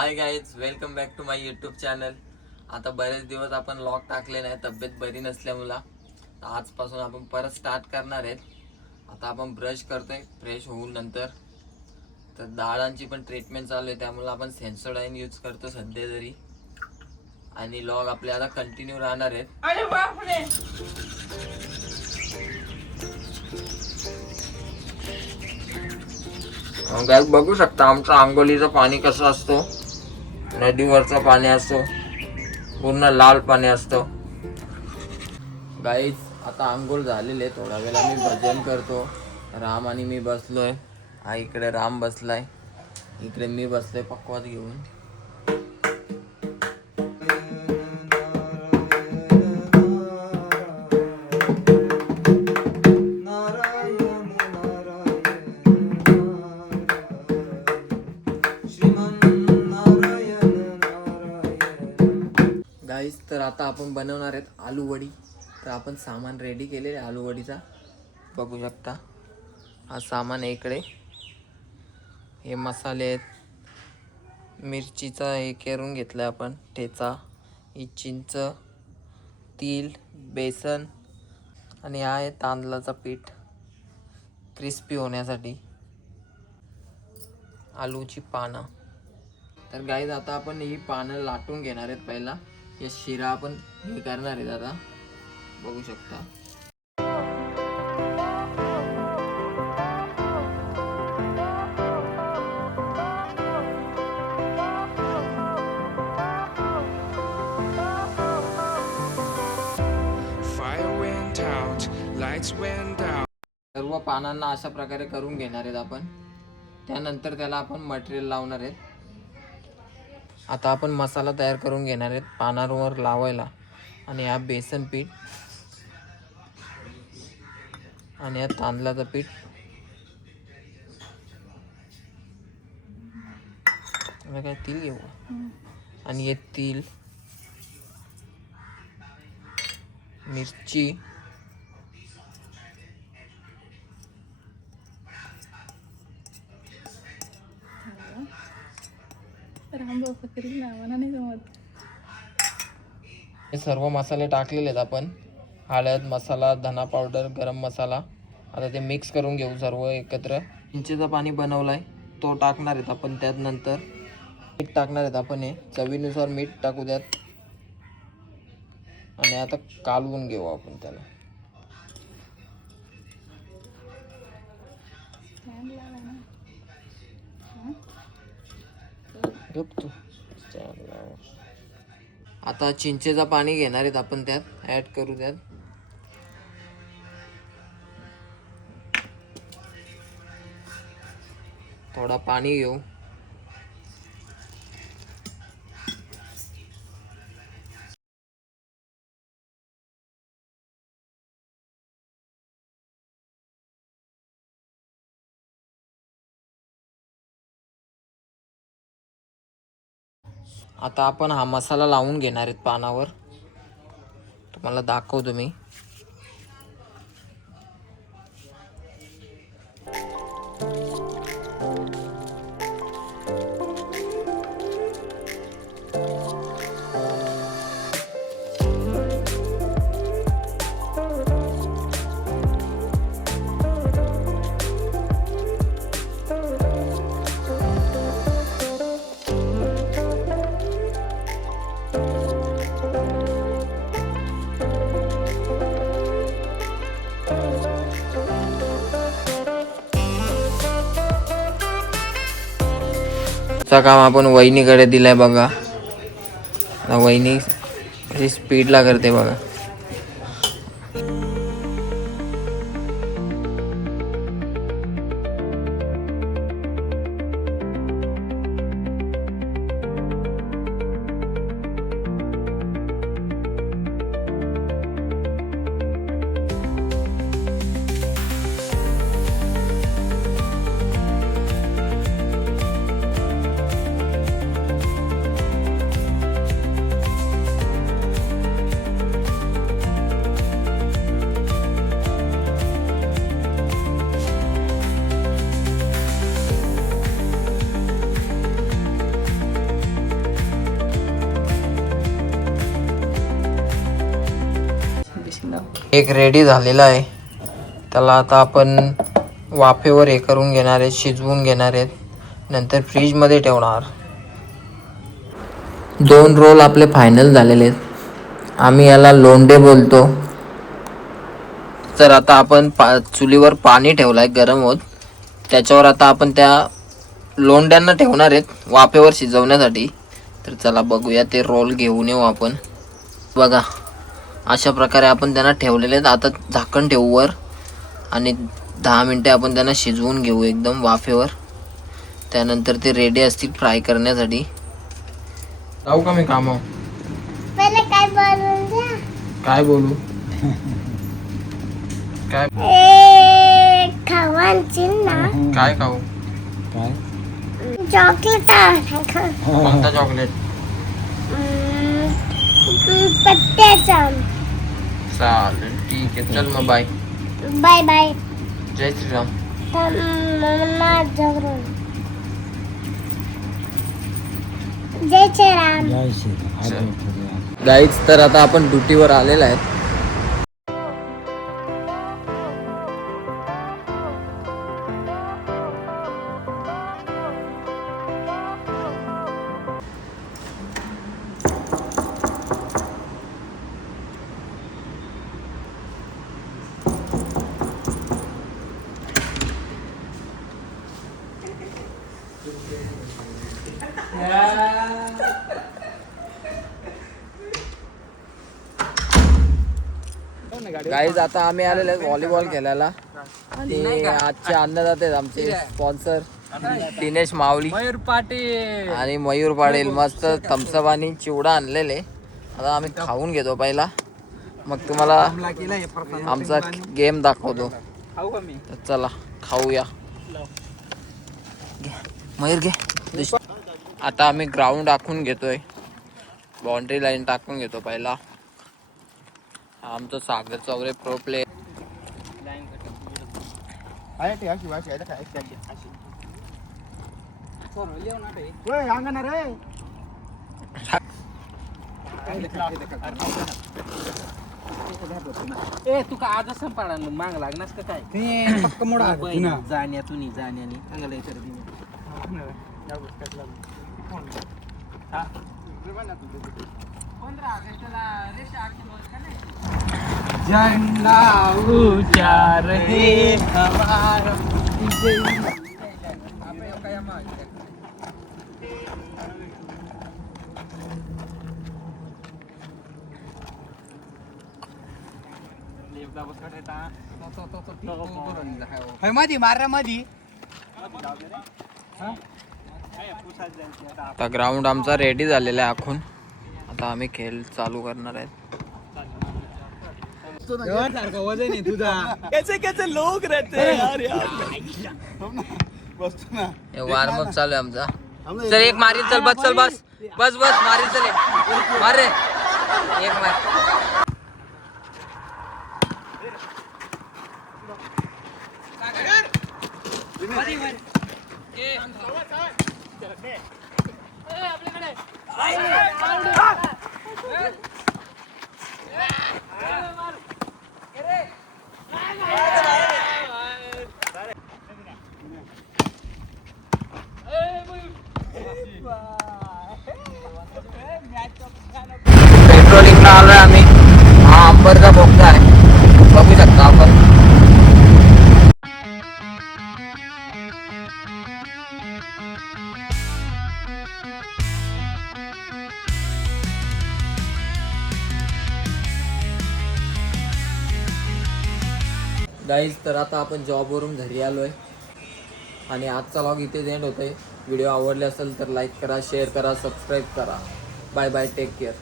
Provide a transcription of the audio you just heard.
High guys, welcome back to my YouTube channel. आता बरेच दिवस आपण व्लॉग टाकले नाही, तब्येत बरी नसल्यामुळे आजपासून आपण परत स्टार्ट करणार आहेत. आता आपण ब्रश करतोय फ्रेश होऊन नंतर. तर दाढांची पण ट्रीटमेंट चालू आहे, त्यामुळे आपण सेन्सोडाईन यूज करतो सध्या तरी. आणि व्लॉग आपले आता कंटिन्यू राहणार आहेत. अरे बापरे. गाईज बघू शकता आमचं आंघोळीचं पाणी कसं असतो. नदीवरचं पाणी असतो, पूर्ण लाल पाणी असतं. गाईज आता आंघोळ झालेले, थोडा वेळ आम्ही भजन करतो. राम आणि मी बसलोय. हा इकडे राम बसलाय, इकडे मी बसलोय पक्वात घेऊन. गाईज तर आता आपण बनवणार आहेत आलू वडी. तर आपण सामान रेडी केलेले आलू वडीचा, बघू शकता. हा सामान आहे इकडे. हे मसाले आहेत, मिरचीचा हे करून घेतलं आपण ठेचा, ही चिंच, तीळ, बेसन आणि हा आहे तांदळाचं पीठ क्रिस्पी होण्यासाठी, आलूची पानं. तर गाईज आता आपण ही पानं लाटून घेणार आहेत पहिला. हे शिरा आपण हे करणार आहेत आता, बघू शकता. सर्व पानांना अशा प्रकारे करून घेणार आहेत आपण. त्यानंतर त्याला आपण मटेरियल लावणार आहेत. आता आपण मसाला तयार करून घेणार आहेत पानांवर लावायला. आणि हा बेसन पीठ आणि हा तांदळाचं पीठ. काय तीळ घेऊ आणि हे तीळ, मिरची, हे सर्व मसाले टाकलेले आहेत आपण. हळद, मसाला, धना पावडर, गरम मसाला. आता ते मिक्स करून घेऊ सर्व एकत्र. चिंचेचं पाणी बनवलाय तो टाकणार आहेत आपण. त्यात नंतर मीठ टाकणार आहेत आपण. हे चवीनुसार मीठ टाकू द्यात. आणि आता कालवून घेऊ आपण त्याला. आता चिंचेचं पाणी घेणार आहेत आपण, त्यात ऍड करू द्यात. थोडा पाणी घेऊ. आता आपण हा मसाला लावून घेणार आहेत पानावर. तुम्हाला दाखवतो मी. चा काम आपण वहिनीकडे दिलाय बघा. वहिनी कशी स्पीडला करते बघा. एक रेडी झालेला आहे, त्याला आता आपण वाफेवर हे करून घेणार आहेत, शिजवून घेणार आहेत, नंतर फ्रीजमध्ये ठेवणार. 2 रोल आपले फायनल झालेले आहेत. आम्ही याला लोंढे बोलतो. तर आता आपण चुलीवर पाणी ठेवलं आहे गरम होत, त्याच्यावर आता आपण त्या लोंढ्यांना ठेवणार आहेत वाफेवर शिजवण्यासाठी. तर चला बघूया, ते रोल घेऊन येऊ आपण. बघा अशा प्रकारे आपण त्यांना ठेवलेले आहेत. आता झाकण ठेवू वर आणि 10 मिनटे आपण त्यांना शिजवून घेऊ एकदम वाफेवर. त्यानंतर ते रेडी असतील फ्राय करण्यासाठी. जाऊ का मी कामावर? पहिले काय बोलून द्या. काय बोलू? काय खावांची ना. काय खाऊ? चॉकलेट कोणता चॉकलेट? पत्त्याचा. चालेल ठीक आहे, चल मग बाय. Bye bye. जय श्रीराम. जय श्रीराम. गाईज तर आता आपण ड्युटीवर आलेला आहे. गाईज आता आम्ही आलेले आहेत व्हॉलीबॉल खेळायला आणि आजचे अन्नदाते आहेत आमचे स्पॉन्सर दिनेश माऊली, मयूर पाटील आणि मयूर पाटील. मस्त थम्सअप आणि चिवडा आणलेले. आता आम्ही खाऊन घेतो पहिला, मग तुम्हाला आमचा गेम दाखवतो. खाऊ का मी? तर चला खाऊया. मयूर घे. आता आम्ही ग्राउंड आखून घेतोय, बाउंड्री लाईन टाकून घेतो पहिला. आमचं सागर चौरे प्रो प्ले. ए तुका आजच संपाळा माग लागणार का काय? जाण्यातून जाण्याने चांगलं आहे तर झंडा ऊंचा रहे हमारा. मधी मारा मधी. आता ग्राउंड आमचा रेडी झालेला आहे आखून. आता आम्ही खेळ चालू करणार आहेत. वजन आहे तुझा. कैसे कैसे लोग रहते हैं यार. वॉर्मअप चालू आहे आमचा. चल एक मारी, चल बस, चल बस बस बस मारी, चल एक मार रे, एक मार. पेट्रोलिंगला आलोय आम्ही. हा अंबरचा बोगदा आहे, बघू शकता आपण. गाईज तर आता आपण जॉबवरून घरी आलोय आणि आजचा व्लॉग इथेच एंड होतोय. व्हिडिओ आवडले असेल तर लाईक करा, शेअर करा, सबस्क्राईब करा. Bye bye, take care.